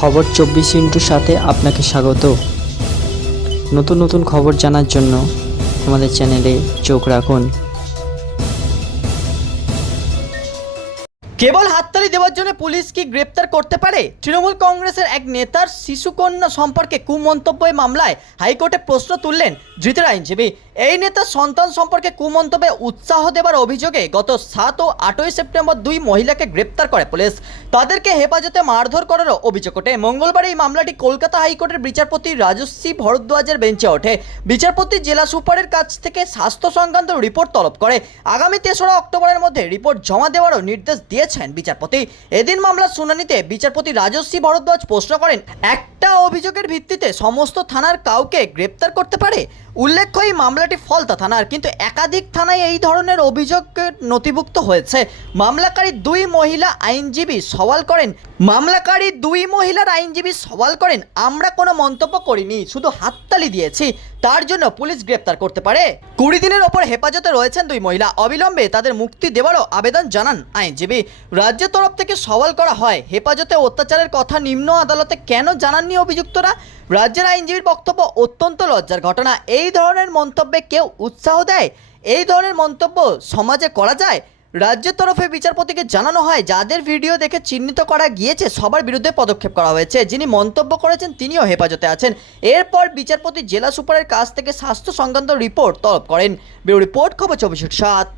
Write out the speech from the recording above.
খবর 24 ইন্টুর সাথে আপনাকে স্বাগত। নতুন নতুন খবর জানার জন্য আমাদের চ্যানেলে চোখ রাখুন। কেবল হাততালি দেওয়ার জন্য পুলিশ কি গ্রেপ্তার করতে পারে? তৃণমূল কংগ্রেসের এক নেতার শিশুকন্যা সম্পর্কে কুমন্তব্যের মামলায় হাইকোর্টে প্রশ্ন তুললেন ধৃতের আইনজীবী। এই নেতার সন্তান সম্পর্কে কুমন্তব্যে উৎসাহ দেওয়ার অভিযোগে গত 7 ও 8 সেপ্টেম্বর 2 মহিলাকে গ্রেপ্তার করে পুলিশ। তাদেরকে হেফাজতে মারধর করারও অভিযোগ ওঠে। মঙ্গলবার এই মামলাটি কলকাতা হাইকোর্টের বিচারপতি রাজশ্রী ভরদ্বাজের বেঞ্চে ওঠে। বিচারপতি জেলা সুপারের কাছ থেকে স্বাস্থ্য সংক্রান্ত রিপোর্ট তলব করে আগামী 3রা অক্টোবরের মধ্যে রিপোর্ট জমা দেওয়ারও নির্দেশ দিয়েছেন বিচারপতি। এদিন মামলার শুনানিতে বিচারপতি রাজশ্রী ভরদ্বাজ প্রশ্ন করেন, একটা অভিযোগের ভিত্তিতে সমস্ত থানার কাউকে গ্রেপ্তার করতে পারে? উল্লেখ্য, এই মামলাটি ফলতা থানার, কিন্তু একাধিক থানায় এই ধরনের অভিযোগ নথিভুক্ত হয়েছে। মামলাকারী দুই মহিলার আইনজীবী সওয়াল করেন আমরা কোনো মন্তব্য করিনি, শুধু হাততালি দিয়েছি, তার জন্য পুলিশ গ্রেপ্তার করতে পারে? 20 দিনের ওপর হেফাজতে রয়েছেন দুই মহিলা। অবিলম্বে তাদের মুক্তি দেওয়ারও আবেদন জানান আইনজীবী। রাজ্যের তরফ থেকে সওয়াল করা হয়, হেফাজতে অত্যাচারের কথা নিম্ন আদালতে কেন জানাননি অভিযুক্তরা? রাজ্যের আইনজীবীর বক্তব্য, অত্যন্ত লজ্জার ঘটনা। এই ধরনের মন্তব্যে কেউ উৎসাহ দেয়? এই ধরনের মন্তব্য সমাজে করা যায়? রাজ্যের তরফে বিচারপতিকে জানানো হয়, যাদের ভিডিও দেখে চিহ্নিত করা গিয়েছে সবার বিরুদ্ধে পদক্ষেপ করা হয়েছে। যিনি মন্তব্য করেছেন তিনিও হেফাজতে আছেন। এরপর বিচারপতি জেলা সুপারের কাছ থেকে স্বাস্থ্য সংক্রান্ত রিপোর্ট তলব করেন। ব্যুরো রিপোর্ট, খবর 24/7।